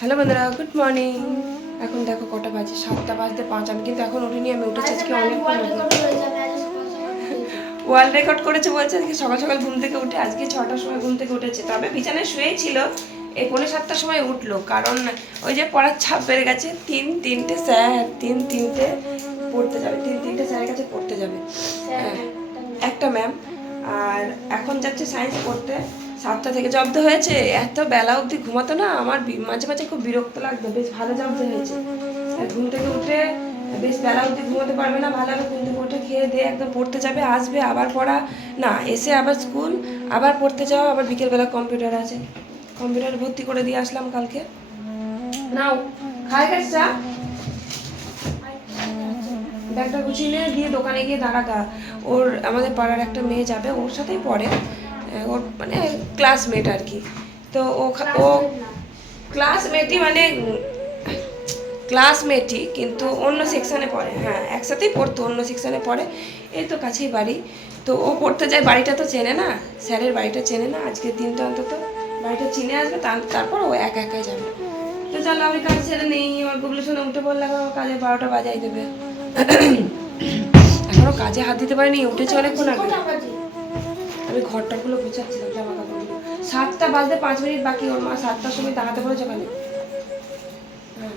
Hello বন্ধুরা good morning এখন দেখো কটা বাজে সাতটা বাজতে পাঁচ। আমি কিন্তু এখন উঠিনি আমি উঠেছি আজকে অনেক ওয়ার্ল্ড রেকর্ড করেছে বলছে আজকে সকাল সকাল ঘুম থেকে উঠে আজকে ছটার সময় ঘুম থেকে উঠেছে। তবে বিছানায় শুয়েছিল এই পৌনে সাতটার সময় উঠল কারণ ওই যে পড়ার ছাপ বেড়ে গেছে তিন তিনটে স্যার তিন তিনটে পড়তে যাবে তিন তিনটে স্যারের কাছে পড়তে যাবে। হ্যাঁ, একটা ম্যাম আর এখন যাচ্ছে সায়েন্স পড়তে। সাতটা থেকে জব্দ হয়েছে, এত বেলা অবধি ঘুমাতো না, আমার মাঝে মাঝে খুব বিরক্ত লাগতো, বেশ ভালো জব্দ হয়েছে। ঘুম থেকে উঠে বেশ বেলা অবধি ঘুমাতে পারবে না, ভালো ঘুম থেকে উঠে খেয়ে দিয়ে একদম পড়তে যাবে, আসবে, আবার পড়া, না, এসে আবার স্কুল, আবার পড়তে যাওয়া আবার বিকেলবেলা কম্পিউটার আছে। কম্পিউটার ভর্তি করে দিয়ে আসলাম কালকে। নাও, খাই গেছে চা। ব্যাগটা গুছিয়ে নে, দিয়ে দোকানে গিয়ে দাঁড়াগা। ওর, আমাদের পাড়ার একটা মেয়ে যাবে, ওর সাথেই পড়ে। ওর মানে ক্লাসমেট আর কি তো ও ও ক্লাসমেটই মানে ক্লাসমেটই কিন্তু অন্য সেকশনে পড়ে। হ্যাঁ একসাথেই পড়তো, অন্য সেকশনে পড়ে। এই তো কাছেই বাড়ি। তো ও পড়তে যায়, বাড়িটা তো চেনে না। স্যারের বাড়িটা চেনে না, আজকের দিনটা অন্তত। বাড়িটা চিনে আসবে তার- তারপর ও একা একাই যাবে। তো চলো, আমি কাজ ছেড়ে নেই, আমার গুগলের শুনে উঠে পড়লাম আমার কাজে বারোটা বাজাই দেবে। এখনও কাজে হাত দিতে পারিনি উঠেছে অনেকক্ষণ আগে। আমি ঘরটাগুলো গুছাচ্ছিলাম জামা কাপড়গুলো সাতটা বাজতে পাঁচ মিনিট বাকি, ওর মা সাতটার সময় দাঁড়াতে বলেছে ওখানে। হ্যাঁ।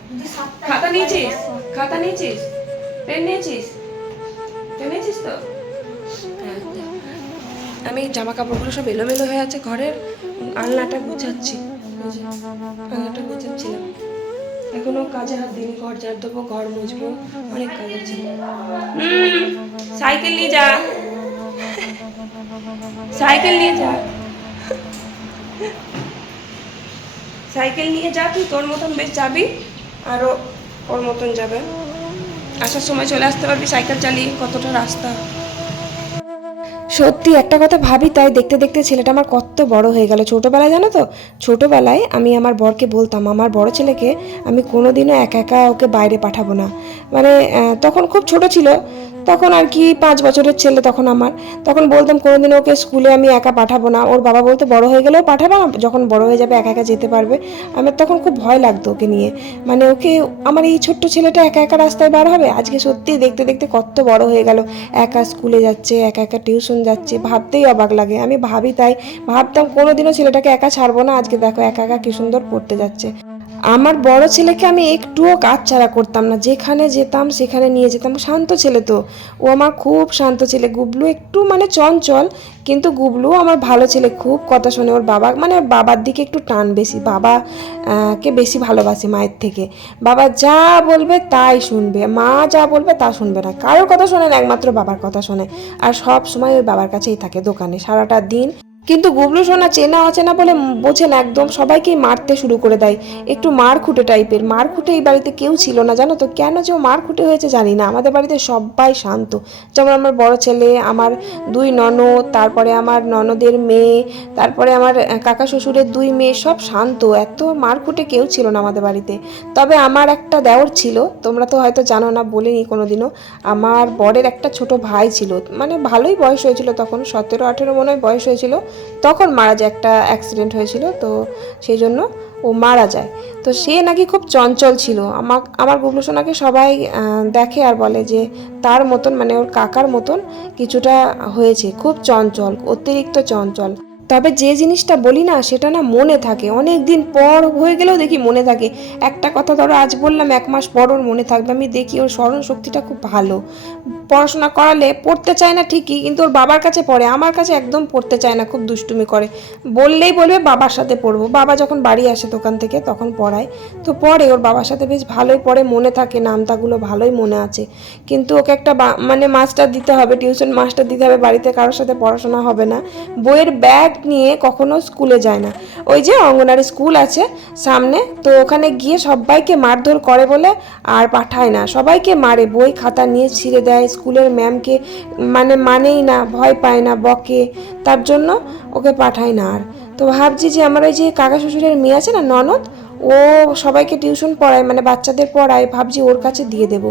খাতা নিয়েছিস? খাতা নিয়েছিস? পেন নিয়েছিস? পেন নিয়েছিস তো? আমি জামা কাপড়গুলো সব এলোমেলো হয়ে আছে ঘরের আলনাটা গুছাচ্ছি। আলনাটা গুছাচ্ছিলাম। এখনও কাজে হাত দিন ঘর ঝাড় দেবো, ঘর মুছবো, অনেক কাজ আছে। সাইকেল নিয়ে যা। সাইকেল নিয়ে যা। সাইকেল নিয়ে যা তুই, তোর মতন বেশ যাবি আরও ওর মতন যাবে। আসার সময় চলে আসতে পারবি, সাইকেল চালিয়ে, কতটা রাস্তা। সত্যি, একটা কথা ভাবি, তাই দেখতে দেখতে ছেলেটা আমার কত বড় হয়ে গেল। ছোটোবেলায় জানো তো? ছোটোবেলায় আমি আমার বরকে বলতাম, আমার বড় ছেলেকে আমি কোনোদিনও একা একা ওকে বাইরে পাঠাবো না। মানে তখন খুব ছোট ছিল তখন আর কি পাঁচ বছরের ছেলে তখন আমার। তখন বলতাম, কোনোদিন ওকে স্কুলে আমি একা পাঠাবো না। ওর বাবা বলতে, বড় হয়ে গেলেও পাঠাবো, যখন বড় হয়ে যাবে একা একা যেতে পারবে। আমার তখন খুব ভয় লাগতো ওকে নিয়ে। মানে ওকে, আমার এই ছোট্ট ছেলেটা একা একা রাস্তায় বার হবে? আজকে সত্যি দেখতে দেখতে কত বড় হয়ে গেল। একা স্কুলে যাচ্ছে, একা একা টিউশন যাচ্ছে, ভাবতেই অবাক লাগে। আমি ভাবি তাই, ভাবতাম কোনোদিনও ছেলেটাকে একা ছাড়বো না। আজকে দেখো, একা একা কি সুন্দর পড়তে যাচ্ছে। আমার বড় ছেলেকে আমি একটুও কাজ ছাড়া করতাম না। যেখানে যেতাম, সেখানে নিয়ে যেতাম। শান্ত ছেলে তো। ও আমার খুব শান্ত ছেলে। গুবলু একটু মানে চঞ্চল, কিন্তু গুবলু আমার ভালো ছেলে। খুব কথা শোনে। ওর বাবা মানে বাবার দিকে একটু টান বেশি। বাবা কে বেশি ভালোবাসে মায়ের থেকে। বাবা যা বলবে তাই শুনবে। মা যা বলবে তা শুনবে না। কারোর কথা শোনে না, একমাত্র বাবার কথা শোনে। আর সব সময় ওই বাবার কাছেই থাকে দোকানে। সারাটা দিন কিন্তু গুবলু সোনা চেনা অচেনা বলে বোঝে না একদম, সবাইকেই মারতে শুরু করে দেয়। একটু মার খুঁটে টাইপের, মার খুঁটে এই বাড়িতে কেউ ছিল না, জানো তো? কেন যে ও মার খুঁটে হয়েছে জানি না, আমাদের বাড়িতে সবাই শান্ত। যেমন আমার বড় ছেলে, আমার দুই ননদ, তারপরে আমার ননদের মেয়ে, তারপরে আমার কাকা শ্বশুরের দুই মেয়ে, সব শান্ত। এত মার খুঁটে কেউ ছিল না আমাদের বাড়িতে। তবে আমার একটা দেওর ছিল, তোমরা তো হয়তো জানো না, বলিনি কোনোদিনও। আমার বরের একটা ছোট ভাই ছিল মানে ভালোই বয়স হয়েছিল তখন, সতেরো আঠেরো মনে হয় বয়স হয়েছিল। তখন মারা যায় একটা অ্যাক্সিডেন্ট হয়েছিল, তো সেই জন্য ও মারা যায়। তো সে নাকি খুব চঞ্চল ছিল। আমার আমার গুবলুসোনাকে সবাই দেখে আর বলে যে তার মতন মানে ওর কাকার মতন কিছুটা হয়েছে। খুব চঞ্চল, অতিরিক্ত চঞ্চল। তবে যে জিনিসটা বলি না, সেটা না মনে থাকে। অনেক দিন পর হয়ে গেলেও দেখি মনে থাকে। একটা কথা ধরো, আজ বললাম, এক মাস পর ওর মনে থাকবে। আমি দেখি ওর স্মরণ শক্তিটা খুব ভালো। পড়াশোনা করালে পড়তে চায় না ঠিকই, কিন্তু ওর বাবার কাছে পড়ে। আমার কাছে একদম পড়তে চায় না, খুব দুষ্টুমি করে। বললেই বলবে, বাবার সাথে পড়ব। বাবা যখন বাড়ি আসে দোকান থেকে, তখন পড়ায়। তো পড়ে, ওর বাবার সাথে বেশ ভালোই পড়ে, মনে থাকে, নামতাগুলো ভালোই মনে আছে। কিন্তু ওকে একটা মানে মাস্টার দিতে হবে, টিউশন মাস্টার দিতে হবে, বাড়িতে কারোর সাথে পড়াশোনা হবে না। বইয়ের ব্যাগ নিয়ে কখনো স্কুলে যায় না। ওই যে অঙ্গনারী স্কুল আছে সামনে, তো ওখানে গিয়ে সবাইকে মারধর করে বলে আর পাঠায় না। সবাইকে মারে, বই, খাতা নিয়ে ছিঁড়ে দেয়। স্কুলের ম্যামকে মানে মানেই না, ভয় পায় না, বকে। তার জন্য ওকে পাঠায় না আর। তো ভাবছি যে আমার ওই যে কাকা শ্বশুরের মেয়ে আছে না, ননদ ও সবাইকে টিউশন পড়ায় মানে বাচ্চাদের পড়ায়, ভাবছি ওর কাছে দিয়ে দেব।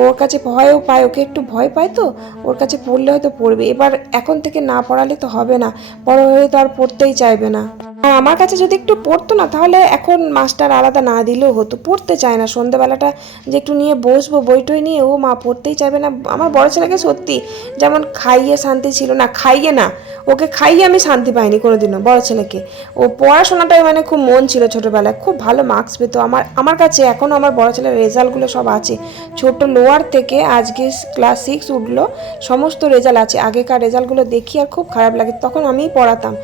ওর কাছে ভয়ও পায়, ওকে একটু ভয় পায় তো? ওর কাছে পড়লে হয়তো পড়বে। এবার এখন থেকে না পড়ালে তো হবে না, বড় হয়ে তো আর পড়তেই চাইবে না। আর আমার কাছে যদি একটু পড়তো না, তাহলে এখন মাস্টার আলাদা না দিলেও হতো। পড়তে চায় না, সন্ধ্যেবেলাটা যে একটু নিয়ে বসবো, বইটই নিয়ে, ও মা পড়তেই চাইবে না। আমার বড় ছেলেকে সত্যি যেমন খাইয়ে শান্তি ছিল না, খাইয়ে না, ওকে খাইয়ে আমি শান্তি পাইনি কোনোদিনও, বড় ছেলেকে। ও পড়াশোনাটাই মানে খুব মন ছিল ছোটোবেলায়, খুব ভালো মার্কস পেতো। আমার আমার কাছে এখনও আমার বড় ছেলের রেজাল্টগুলো সব আছে। ছোট লোয়ার থেকে আজকে ক্লাস সিক্স উঠল, সমস্ত রেজাল্ট আছে। আগেকার রেজাল্টগুলো দেখি আর খুব খারাপ লাগে, তখন আমিই পড়াতাম।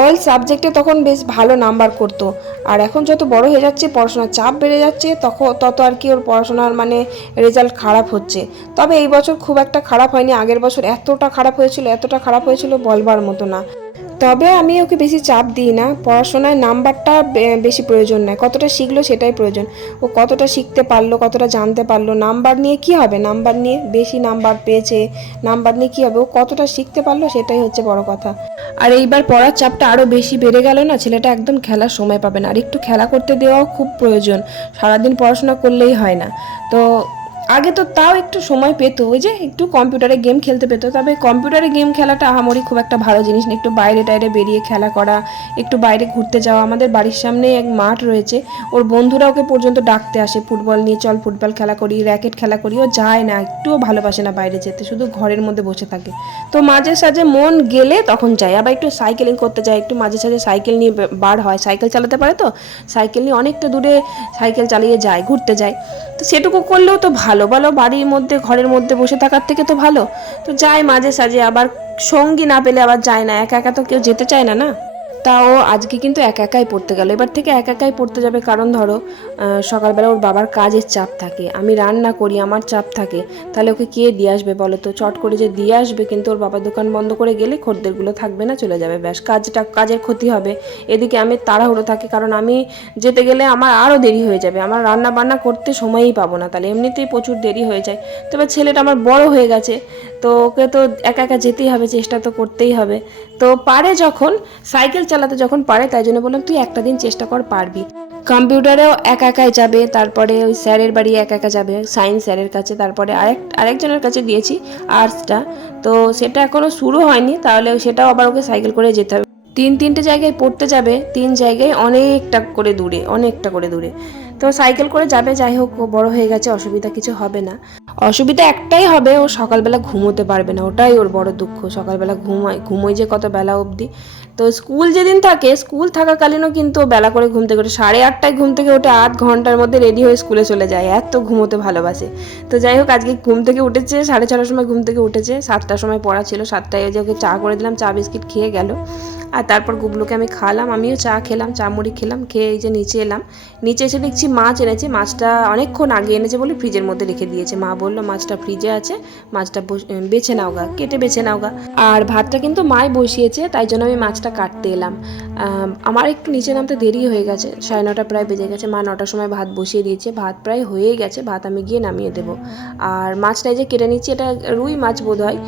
অল সাবজেক্টে তখন বেশ ভালো নাম্বার করতো। আর এখন যত বড় হয়ে যাচ্ছে, পড়াশোনার চাপ বেড়ে যাচ্ছে, তখন তত আর কি ওর পড়াশোনার মানে রেজাল্ট খারাপ হচ্ছে। তবে এই বছর খুব একটা খারাপ হয়নি, আগের বছর এতটা খারাপ হয়েছিল, এতটা খারাপ হয়েছিল বলবার মতো না। তবে আমি ওকে বেশি চাপ দিই না। পড়াশোনায় নাম্বারটা বেশি প্রয়োজন নয়। কতটা শিখলো সেটাই প্রয়োজন। ও কতটা শিখতে পারল, কতটা জানতে পারল, নাম্বার নিয়ে কি হবে? নাম্বার নিয়ে বেশি নাম্বার পেয়েছে, নাম্বার নিয়ে কি হবে? ও কতটা শিখতে পারল সেটাই হচ্ছে বড় কথা। আর এইবার পড়ার চাপটা আরও বেশি বেড়ে গেল না, ছেলেটা একদম খেলার সময় পাবে না। আর একটু খেলা করতে দেওয়াও খুব প্রয়োজন। সারাদিন পড়াশোনা করলেই হয় না। তো আগে তো তাও একটু সময় পেতো, ওই যে একটু কম্পিউটারে গেম খেলতে পেতো, তবে কম্পিউটারে গেম খেলাটা আহামরি খুব একটা ভালো জিনিস না একটু বাইরে টাইরে বেরিয়ে খেলা করা, একটু বাইরে ঘুরতে যাওয়া, আমাদের বাড়ির সামনে এক মাঠ রয়েছে, ওর বন্ধুরা ওকে পর্যন্ত ডাকতে আসে, ফুটবল নিয়ে চল ফুটবল খেলা করি, র্যাকেট খেলা করি, ও যায় না, একটুও ভালোবাসে না বাইরে যেতে, শুধু ঘরের মধ্যে বসে থাকে। তো মাঝে সাঝে মন গেলে তখন যায়, আবার একটু সাইকেলিং করতে যায়, একটু মাঝে সাঝে সাইকেল নিয়ে বার হয়, সাইকেল চালাতে পারে তো? সাইকেল নিয়ে অনেকটা দূরে সাইকেল চালিয়ে যায়, ঘুরতে যায়। তো সেটুকু করলেও তো ভালো। বলো, বাড়ির মধ্যে, ঘরের মধ্যে বসে থাকার থেকে তো ভালো। তো যায় মাঝে সাঝে, আবার সঙ্গী না পেলে আবার যায় না। একা একা তো কেউ যেতে চায় না না? তাও আজকে কিন্তু একা একাই পড়তে গেল। এবার থেকে একা একাই পড়তে যাবে কারণ ধরো সকালবেলা ওর বাবার কাজের চাপ থাকে। আমি রান্না করি, আমার চাপ থাকে। তাহলে ওকে কে দিয়ে আসবে বলো তো? চট করে যে দিয়ে আসবে কিন্তু ওর বাবার দোকান বন্ধ করে গেলে খদ্দেরগুলো থাকবে না, চলে যাবে। ব্যাস, কাজটা, কাজের ক্ষতি হবে। এদিকে আমি তাড়াহুড়ো থাকি কারণ আমি যেতে গেলে আমার আরও দেরি হয়ে যাবে। আমার রান্না বান্না করতে সময়ই পাবো না। তাহলে এমনিতেই প্রচুর দেরি হয়ে যায়। তবে ছেলেটা আমার বড় হয়ে গেছে। তো ওকে তো একা একা যেতেই হবে, চেষ্টা তো করতেই হবে। তো পারে যখন, সাইকেল চালাতে যখন পারে, তাই জন্য বললাম, তুই একটা দিন চেষ্টা কর, পারবি। কম্পিউটারেও একা একাই যাবে, তারপরে ওই স্যারের বাড়ি একা একা যাবে সায়েন্স স্যারের কাছে, তারপরে আরেক, আরেকজনের কাছে দিয়েছি আর্টসটা। তো সেটা এখনও শুরু হয়নি, তাহলে সেটাও আবার ওকে সাইকেল করে যেতে হবে। তিন, তিনটে জায়গায় পড়তে যাবে, তিন জায়গায় অনেকটা করে দূরে, অনেকটা করে দূরে। তো সাইকেল করে যাবে, যাই হোক, ও বড় হয়ে গেছে, অসুবিধা কিছু হবে না। অসুবিধা একটাই হবে, ও সকালবেলা ঘুমোতে পারবে না, ওটাই ওর বড় দুঃখ। সকালবেলা ঘুমায়, ঘুমোয় যে কত বেলা অবধি। তো স্কুল যেদিন থাকে, স্কুল থাকাকালীনও কিন্তু বেলা করে ঘুম থেকে ওঠে। সাড়ে আটটায় ঘুম থেকে ওঠে, আধ ঘণ্টার মধ্যে রেডি হয়ে স্কুলে চলে যায়। এত ঘুমোতে ভালোবাসে। তো যাই হোক, আজকে ঘুম থেকে উঠেছে, সাড়ে ছটার সময় ঘুম থেকে উঠেছে, সাতটার সময় পড়া ছিল, সাতটায় ওই যে ওকে চা করে দিলাম, চা বিস্কিট খেয়ে গেল। আর তারপর গুবলুকে আমি খাওয়ালাম, আমিও চা খেলাম, চা মুড়ি খেলাম, খেয়ে এই যে নিচে এলাম। নিচে এসে দেখছি মাছ এনেছে, মাছটা অনেকক্ষণ আগে এনেছে বলে ফ্রিজের মধ্যে রেখে দিয়েছে। মা বলল, মাছটা ফ্রিজে আছে, মাছটা বেছে নাও গা, কেটে বেছে নাও গা। আর ভাতটা কিন্তু মাই বসিয়েছে, তাই জন্য আমি মাছটা কাটতে এলাম। আম, আমার একটু নিচে নামতে দেরি হয়ে গেছে। সাড়ে নটা প্রায় বেজে গেছে। মা নটার সময় ভাত বসিয়ে দিয়েছে। ভাত প্রায় হয়েই গেছে। ভাত আমি গিয়ে নামিয়ে দেবো। আর মাছটাই যে কেটে নিচ্ছি এটা রুই মাছ বোধ হয়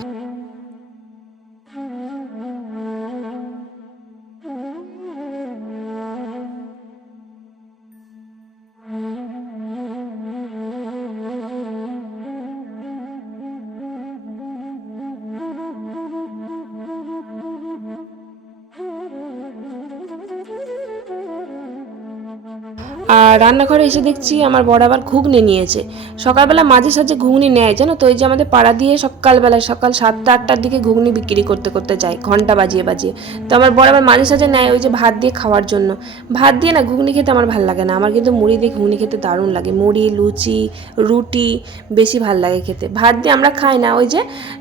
আর রান্নাঘরে এসে দেখছি আমার বড় আবার ঘুগনি নিয়েছে। সকালবেলা মাঝে সাঝে ঘুগনি নেয়, জানো তো? ওই যে আমাদের পাড়া দিয়ে সকালবেলা, সকাল সাতটা, আটটার দিকে ঘুগনি বিক্রি করতে করতে যায়, ঘণ্টা বাজিয়ে বাজিয়ে। তো আমার বড় আবার মাঝে সাঝে নেয় ওই যে ভাত দিয়ে খাওয়ার জন্য। ভাত দিয়ে না ঘুগনি খেতে আমার ভালো লাগে না। আমার কিন্তু মুড়ি দিয়ে ঘুগনি খেতে দারুণ লাগে। মুড়ি, লুচি, রুটি বেশি ভালো লাগে খেতে। ভাত দিয়ে আমরা খাই না, ওই যে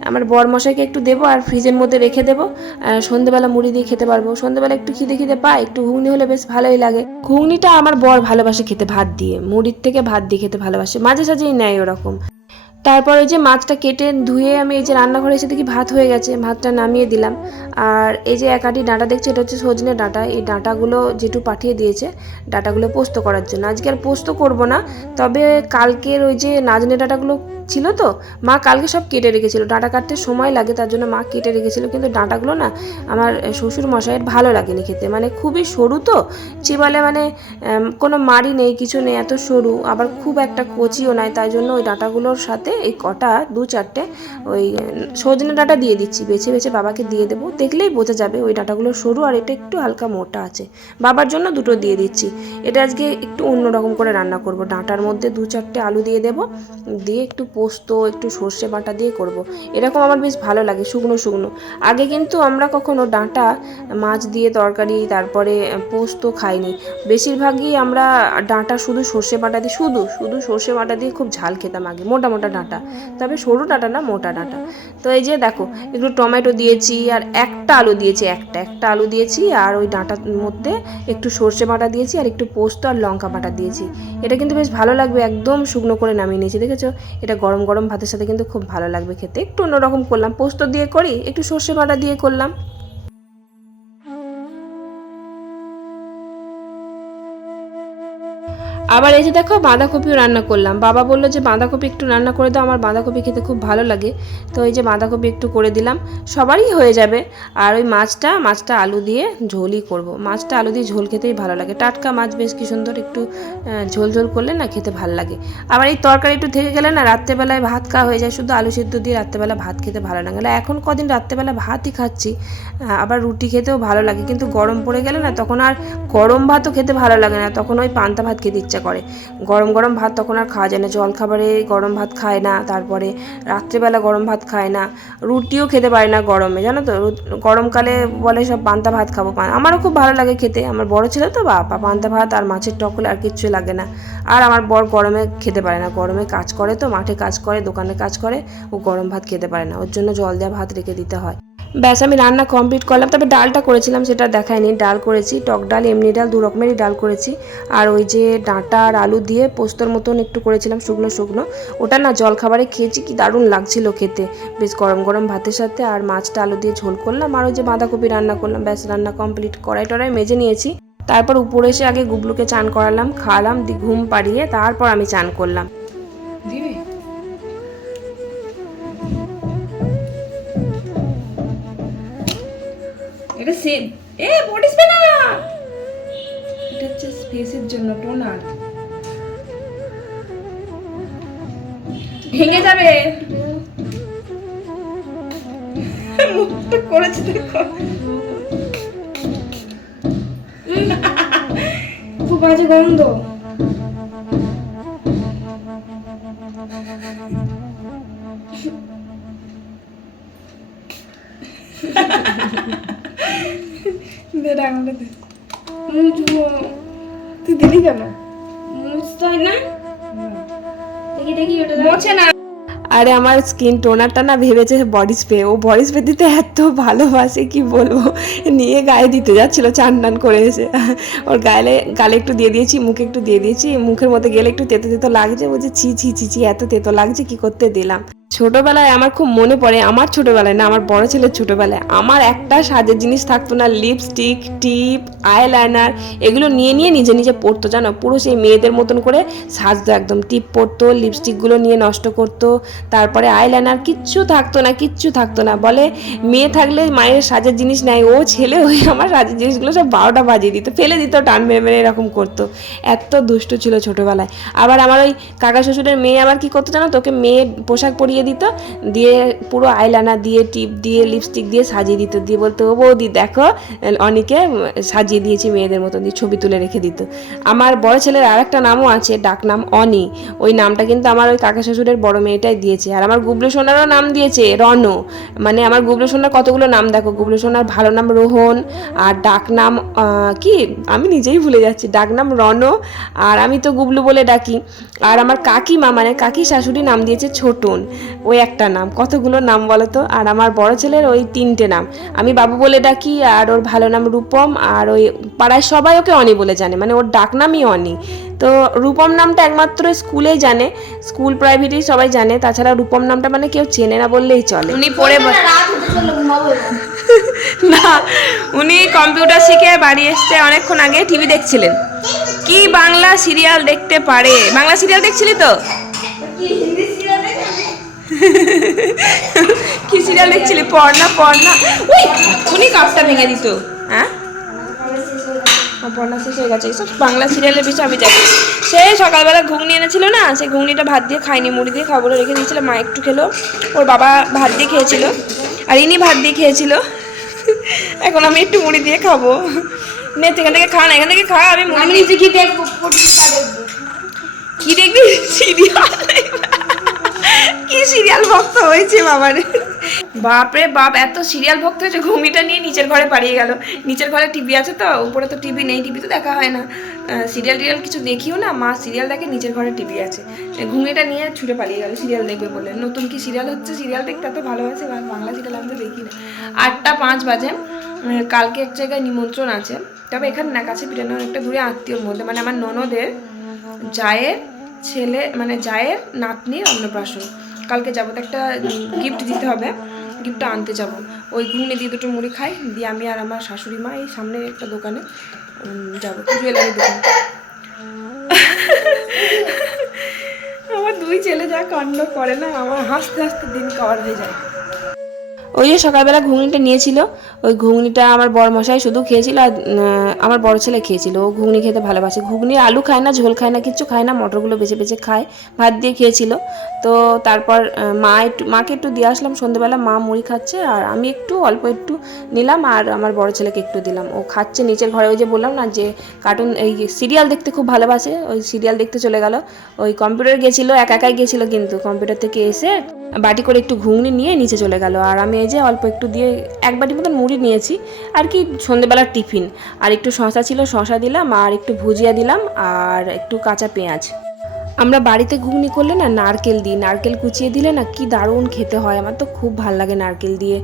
আমার বর মশাইকে একটু দেবো আর ফ্রিজের মধ্যে রেখে দেবো। সন্ধেবেলা মুড়ি দিয়ে খেতে পারব। সন্ধেবেলা একটু খিদে খিদে পাই একটু ঘুগনি হলে বেশ ভালোই লাগে। ঘুগনিটা আমার বর ভালোবাসে খেতে ভাত দিয়ে, মুড়ির থেকে ভাত দিয়ে খেতে ভালোবাসে, মাঝে সাঝেই নেয় ওরকম। তারপর ওই যে মাছটা কেটে ধুয়ে আমি এই যে রান্নাঘরে এসে দেখি ভাত হয়ে গেছে, ভাতটা নামিয়ে দিলাম। আর এই যে একাটি ডাঁটা দেখছি, এটা হচ্ছে সজনে ডাঁটা। এই ডাঁটাগুলো যেটু পাঠিয়ে দিয়েছে ডাঁটাগুলো পোস্ত করার জন্য। আজকে আর পোস্ত করব না, তবে কালকের ওই যে নাজনে ডাঁটাগুলো ছিল তো? মা কালকে সব কেটে রেখেছিল। ডাঁটা কাটতে সময় লাগে, তার জন্য মা কেটে রেখেছিল। কিন্তু ডাঁটাগুলো না আমার শ্বশুর মশাইয়ের ভালো লাগেনি খেতে। মানে খুবই সরু তো চিবালে মানে কোনো মারি নেই, কিছু নেই, এত সরু। আবার খুব একটা কচিও নাই, তাই জন্য ওই ডাঁটাগুলোর সাথে এই কটা, দু চারটে ওই, সজনে ডাঁটা দিয়ে দিচ্ছি। বেছে বেছে বাবাকে দিয়ে দেবো। দেখলেই বোঝা যাবে ওই ডাঁটাগুলো সরু আর এটা একটু হালকা মোটা আছে। বাবার জন্য দুটো দিয়ে দিচ্ছি। এটা আজকে একটু অন্যরকম করে রান্না করব। ডাঁটার মধ্যে দু চারটে আলু দিয়ে দেব। দিয়ে একটু পোস্ত, একটু সর্ষে বাটা দিয়ে করব। এরকম আমার বেশ ভালো লাগে, শুকনো শুকনো। আগে কিন্তু আমরা কখনো ডাঁটা, মাছ দিয়ে তরকারি, তারপরে পোস্ত খাইনি। বেশিরভাগই আমরা ডাঁটা শুধু সর্ষে বাটা দিয়ে, শুধু শুধু সর্ষে বাটা দিয়ে খুব ঝাল খেতাম আগে, মোটা মোটা ডাঁটা। তবে সরু ডাঁটা না, মোটা ডাঁটা। তো এই যে দেখো, একটু টমেটো দিয়েছি, আর একটা আলু দিয়েছি, একটা একটা আলু দিয়েছি, আর ওই ডাঁটার মধ্যে একটু সর্ষে বাটা দিয়েছি, আর একটু পোস্ত আর লঙ্কা বাটা দিয়েছি। এটা কিন্তু বেশ ভালো লাগবে, একদম শুকনো করে নামিয়ে নিয়েছি, দেখেছ? এটা গরম গরম ভাতের সাথে কিন্তু খুব ভালো লাগবে খেতে। একটু অন্যরকম করলাম। পোস্ত দিয়ে করি, একটু সর্ষে বাটা দিয়ে করলাম। আবার এই যে দেখো বাঁধাকপিও রান্না করলাম। বাবা বলল যে, বাঁধাকপি একটু রান্না করে দাও, আমার বাঁধাকপি খেতে খুব ভালো লাগে। তো এই যে বাঁধাকপি একটু করে দিলাম, সবারই হয়ে যাবে। আর ওই মাছটা মাছটা আলু দিয়ে ঝোলই করব। মাছটা আলু দিয়ে ঝোল খেতেই ভালো লাগে। টাটকা মাছ বেশ কি সুন্দর, একটু ঝোল ঝোল করলে না খেতে ভালো লাগে। আবার এই তরকারি একটু থেকে গেলে না রাত্রেবেলায় ভাত খাওয়া হয়ে যায়, শুধু আলু সেদ্ধ দিয়ে রাত্রেবেলা ভাত খেতে ভালো লাগে না। এখন কদিন রাত্রেবেলা ভাতই খাচ্ছি আবার রুটি খেতেও ভালো লাগে। কিন্তু গরম পড়ে গেলে না তখন আর গরম ভাতও খেতে ভালো লাগে না। তখন ওই পান্তা ভাত খেতে ইচ্ছা করে। গরম গরম ভাত তখন আর খাওয়া যায় না। জল খাবারে গরম ভাত খায় না, তারপরে রাত্রেবেলা গরম ভাত খায় না। রুটিও খেতে পারে না গরমে, জানো তো? গরমকালে বলে সব পান্তা ভাত খাব। আমারও খুব ভালো লাগে খেতে। আমার বড় ছেলে তো বাবা, পান্তা ভাত আর মাছের টক হলে আর কিচ্ছু লাগে না। আর আমার বর গরমে খেতে পারে না। গরমে কাজ করে তো, মাঠে কাজ করে, দোকানে কাজ করে, ও গরম ভাত খেতে পারে না। ওর জন্য জল দেওয়া ভাত রেখে দিতে হয়। ব্যাস, আমি রান্না কমপ্লিট করলাম। তবে ডালটা করেছিলাম, সেটা দেখায়নি। ডাল করেছি, টক ডাল, এমনি ডাল, দু রকমেরই ডাল করেছি। আর ওই যে ডাঁটা আর আলু দিয়ে পোস্তর মতন একটু করেছিলাম, শুকনো শুকনো। ওটা না জল খাবারে খেয়েছি, কি দারুণ লাগছিল খেতে। বেশ গরম গরম ভাতের সাথে আর মাছটা আলু দিয়ে ঝোল করলাম। আর ওই যে বাঁধাকপি রান্না করলাম, ব্যাস রান্না কমপ্লিট কড়াই টড়াই মেজে নিয়েছি। তারপর উপরে এসে আগে গুবলুকে চান করালাম, খাওয়ালাম দিয়ে ঘুম পাড়িয়ে তারপর আমি চান করলাম। এটা সে এ বডি স্প্রে না এটা হচ্ছে স্পেসের জন্য টোনার ভেঙে যাবে। মুখটা করেছে দেখো। খুব বাজে গন্ধ। দে ডাঙালে দে। তুই দিলি কেন? মুছতে না? দেখি দেখি ওটা মোছে না। আরে আমার স্কিন টোনারটা না ভেবেছে বডি স্প্রে ও বডি স্প্রে দিতে এত ভালোবাসে কি বলব? নিয়ে গায়ে দিতে যাচ্ছিল চান টান করে এসে। ওর গায়ে গালে একটু দিয়ে দিয়েছি মুখে একটু দিয়ে দিয়েছি। মুখের মধ্যে গেলে একটু তেতো তেতো লাগছে। বলছে ছি ছি ছি ছি এত তেতো লাগছে কি করতে দিলাম? ছোটবেলায় আমার খুব মনে পড়ে, আমার ছোটবেলায় না, আমার বড় ছেলের ছোটবেলায়। আমার একটা সাজের জিনিস থাকতো না লিপস্টিক টিপ আইলাইনার এগুলো নিয়ে নিয়ে নিজে নিজে পড়তো জানো? পুরো সেই মেয়েদের মতন করে সাজতো একদম। টিপ পরতো লিপস্টিকগুলো নিয়ে নষ্ট করতো, তারপরে আইলাইনার কিচ্ছু থাকতো না, কিচ্ছু থাকতো না। বলে মেয়ে থাকলে মায়ের সাজের জিনিস নেয় ও ছেলে হয়ে আমার সাজের জিনিসগুলো সব বারোটা বাজিয়ে দিত, ফেলে দিত, টান মেরে মেরে এরকম করতো। এত দুষ্ট ছিল ছোটবেলায়। আবার আমার ওই কাকা শ্বশুরের মেয়ে আবার কি করতো জানো? তোকে মেয়ে পোশাক পরিয়ে দিত, দিয়ে পুরো আইলাইনার দিয়ে, টিপ দিয়ে লিপস্টিক দিয়ে সাজিয়ে দিত। দিয়ে বলতো, ও বৌদি, দেখো, অনেকে সাজিয়ে দিয়েছি মেয়েদের মতো দিয়ে ছবি তুলে রেখে দিত। আমার বড় ছেলের আর একটা নামও আছে, ডাক নাম অনি। ওই নামটা কিন্তু আমার ওই কাকা শ্বশুরের বড় মেয়েটাই দিয়েছে। আর আমার গুবলু সোনারও নাম দিয়েছে রণ মানে আমার গুবলু সোনার কতগুলো নাম দেখো? গুবলু সোনার ভালো নাম রোহন, আর ডাক নাম কি? আমি নিজেই ভুলে যাচ্ছি। ডাক নাম রণ আর আমি তো গুবলু বলে ডাকি। আর আমার কাকিমা মানে কাকি শাশুড়ি নাম দিয়েছে ছোটন। ওই একটা নাম। কতগুলো নাম বলো তো আর আমার বড় ছেলের ওই তিনটে নাম। আমি বাবু বলে ডাকি আর ওর ভালো নাম রূপম আর ওই পাড়ায় সবাই ওকে অনি বলে জানে। মানে ওর ডাক নামই অনি। তো রূপম নামটা একমাত্র স্কুলেই জানে। স্কুল প্রাইভেটেই সবাই জানে। তাছাড়া রূপম নামটা মানে কেউ চেনে না বললেই চলে। উনি পড়ে। না উনি কম্পিউটার শিখে বাড়ি এসছে অনেকক্ষণ আগে টিভি দেখছিলেন। কি বাংলা সিরিয়াল দেখতে পারে? বাংলা সিরিয়াল দেখছিলি তো কি হিন্দি সিরিয়াল দেখে আমি কি সিরিয়াল দেখছিলি পড়না পড়না উই উনি কাপটা ভেঙে দিত। হ্যাঁ? পড়না শেষ হয়ে গেছে। এইসব বাংলা সিরিয়ালের বিষয়ে আমি জানি সে সকালবেলা ঘুগনি এনেছিল না সেই ঘুগনিটা ভাত দিয়ে খাইনি মুড়ি দিয়ে খাব বলে রেখে দিয়েছিল। মা একটু খেলো ওর বাবা ভাত দিয়ে খেয়েছিল। আর ইনি ভাত দিয়ে খেয়েছিল। এখন আমি একটু মুড়ি দিয়ে খাব। নে এখান থেকে খা না এখান থেকে খা আমি মুড়ি নিজে কি দেখব। কি দেখবি? সিরিয়াল কি সিরিয়াল ভক্ত বাবার। বাপরে বাপ, এত সিরিয়াল ভক্ত হয়েছে, ঘুমিটা নিয়ে নিচের ঘরে পালিয়ে গেল। নিচের ঘরে টিভি আছে তো, উপরে তো টিভি নেই টিভি তো দেখা হয় না। সিরিয়াল টিরিয়াল কিছু দেখিও না, মা সিরিয়াল দেখে নিচের ঘরে টিভি আছে। ঘুমিটা নিয়ে ছুটে পালিয়ে গেল সিরিয়াল দেখবে বলে। নতুন কি সিরিয়াল হচ্ছে? সিরিয়াল দেখতে এত ভালোবাসে বাংলা সিরিয়াল আমি তো দেখি না। আটটা পাঁচ বাজে। কালকে এক জায়গায় নিমন্ত্রণ আছে। তবে এখানে না, কাছে পিটানো অনেকটা দূরে আত্মীয়র মধ্যে মানে আমার ননদের, জায়ের ছেলে মানে জায়ের নাতনির অন্নপ্রাশন। কালকে যাব তো একটা গিফট দিতে হবে গিফটটা আনতে যাব। ওই ঘুগনি দিয়ে দুটো মুড়ি খাই দিয়ে আমি আর আমার শাশুড়ি মা এই সামনে একটা দোকানে যাব জুয়েলারি দোকান। আমার দুই ছেলে যা কাণ্ড করে না আমার হাসতে হাসতে দিন কাওয়ার হয়ে যায়। ওই যে সকালবেলা ঘুগনিটা নিয়েছিল, ওই ঘুগনিটা আমার বড় মশাই শুধু খেয়েছিল আর আমার বড় ছেলে খেয়েছিল। ও ঘুগনি খেতে ভালোবাসে। ঘুগনি আলু খায় না, ঝোল খায় না, কিচ্ছু খায় না, মটরগুলো বেছে বেছে খায়, ভাত দিয়ে খেয়েছিল। তো তারপর মা একটু, মাকে একটু দিয়ে আসলাম সন্ধ্যেবেলা মা মুড়ি খাচ্ছে আর আমি একটু, অল্প একটু নিলাম আর আমার বড় ছেলেকে একটু দিলাম। ও খাচ্ছে নিচের ঘরে, ওই যে বললাম না যে কার্টুন এই সিরিয়াল দেখতে খুব ভালোবাসে, ওই সিরিয়াল দেখতে চলে গেল। ওই কম্পিউটার গেছিল, একা একাই গেছিল কিন্তু কম্পিউটার থেকে এসে বাটি করে একটু ঘুগনি নিয়ে নিচে চলে গেল। আর আমি এই যে অল্প একটু দিয়ে এক বাটি মতন মুড়ি নিয়েছি। আর কি সন্ধেবেলার টিফিন। আর একটু শশা ছিল শশা দিলাম, আর একটু ভুজিয়া দিলাম, আর একটু কাঁচা পেঁয়াজ। আমরা বাড়িতে ঘুগনি করলে না নারকেল দিই। নারকেল কুচিয়ে দিলে না কি দারুণ খেতে হয়। আমার তো খুব ভালো লাগে নারকেল দিয়ে।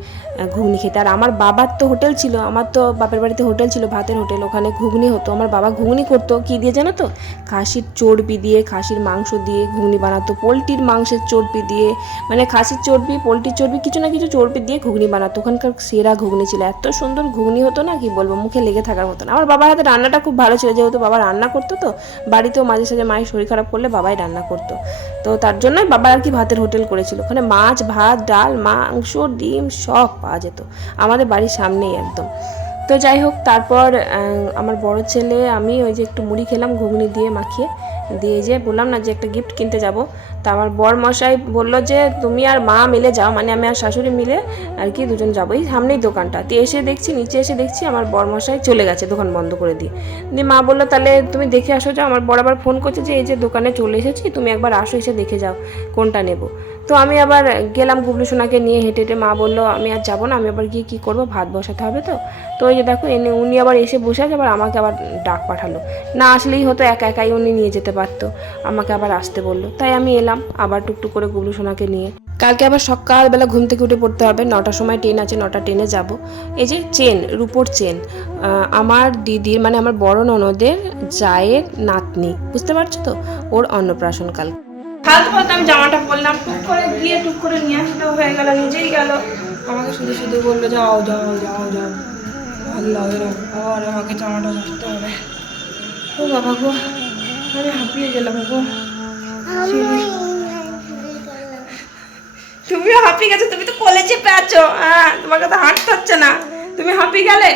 ঘুগনি খেতে। আর আমার বাবার তো হোটেল ছিল, আমার তো বাপের বাড়িতে হোটেল ছিল, ভাতের হোটেল, ওখানে ঘুগনি হতো। আমার বাবা ঘুগনি করতো, কি দিয়ে জানো তো? খাসির চর্বি দিয়ে, খাসির মাংস দিয়ে, ঘুগনি বানাতো, পোলট্রির মাংসের চর্বি দিয়ে মানে খাসির চর্বি, পোলট্রির চর্বি, কিছু না কিছু চর্বি দিয়ে ঘুগনি বানাতো। ওখানকার সেরা ঘুগনি ছিল। এত সুন্দর ঘুগনি হতো না, কি বলব, মুখে লেগে থাকার মতো না। আমার বাবার হাতে রান্নাটা খুব ভালো ছিল, যেহেতু বাবা রান্না করতো তো, বাড়িতেও মাঝে সাঝে মায়ের শরীর খারাপ করলে বাবাই রান্না করতো। তো তার জন্যই বাবা আর কি ভাতের হোটেল করেছিল। ওখানে মাছ, ভাত, ডাল, মাংস, ডিম, সব পাওয়া যেত। আমাদের বাড়ির সামনেই একদম। তো যাই হোক, তারপর আমার বড় ছেলে, আমি ওই যে একটু মুড়ি খেলাম, ঘুগনি দিয়ে মাখিয়ে দিয়ে যে বললাম না যে একটা গিফট কিনতে যাব। তা আমার বর মশাই বলল যে, তুমি আর মা মিলে যাও। মানে আমি আর শাশুড়ি মিলে আর কি দুজন যাব এই সামনেই দোকানটা। তো এসে দেখছি, নিচে এসে দেখছি আমার বর মশাই চলে গেছে দোকান বন্ধ করে দিয়ে। দিয়ে মা বলল, তাহলে তুমি দেখে আসো যাও। আমার বর আবার ফোন করছে যে, এই যে দোকানে চলে এসেছি, তুমি একবার আসো, এসে দেখে যাও কোনটা নেব। তো আমি আবার গেলাম গুবলু সোনাকে নিয়ে হেঁটে হেঁটে মা বলল, আমি আর যাব না, আমি আবার গিয়ে কী করব? ভাত বসাতে হবে তো। তো ওই যে দেখো, এনে উনি আবার এসে বসে আছে, আবার আমাকে আবার ডাক পাঠালো। না আসলেই হতো, একা একাই উনি নিয়ে যেতে পারতো। আমাকে আবার আসতে বলল। তাই আমি এলাম আবার টুকটুক করে গুবলু সোনাকে নিয়ে। কালকে আবার সকালবেলা ঘুম থেকে উঠে পড়তে হবে, নটার সময় ট্রেন আছে, নটা ট্রেনে যাব। এই যে চেন, রুপোর চেন আমার দিদির মানে আমার বড় ননদের জায়ের নাতনি, বুঝতে পারছ তো? ওর অন্নপ্রাশন কাল ফালতু ফালতু আমি জামাটা পরলাম টুক করে গিয়ে টুক করে নিয়ে আসতে হয়ে গেল নিজেই গেল। আমাকে শুধু শুধু বলল যাও যাও যাও যাও। না আবার আমাকে জামাটা ধরতে হবে। ও বাবা গো আমি হাঁপিয়ে গেলাম গো। তুমিও হাঁপিয়ে গেছো তুমি তো কোলে চেপে আছো। হ্যাঁ তোমাকে তো হাঁটতে হচ্ছে না। তুমি হাঁপিয়ে গেলে?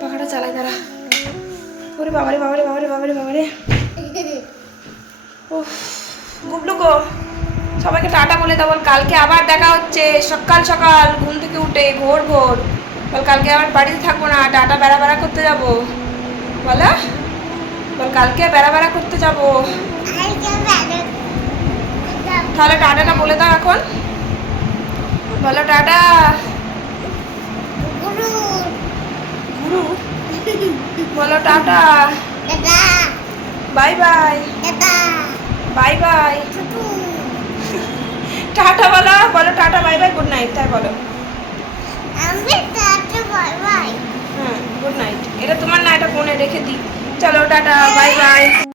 পাখাটা চালাই তারা ওরে বাবারে বাবারে বাবারে বাবারে বাবারে। উফ, গুবলু গো সবাইকে টাটা বলে দাও কালকে আবার দেখা হচ্ছে। সকাল সকাল ঘুম থেকে উঠে ভোর ভোর বল কালকে আবার বাড়িতে থাকব না টাটা বেড়া বেড়া করতে যাব। বলো বল কালকে বেড়া বেড়া করতে যাব। তাহলে টাটাটা বলে দাও এখন। বলো টাটা। গুরু। বলো tata. Bye bye. Bye bye. Tata বলো বলো tata bye bye good night তাই বলো। Bye bye. হ্যাঁ গুড নাইট এটা তোমার না এটা ফোনে রেখে দিই। চলো টাটা বাই বাই।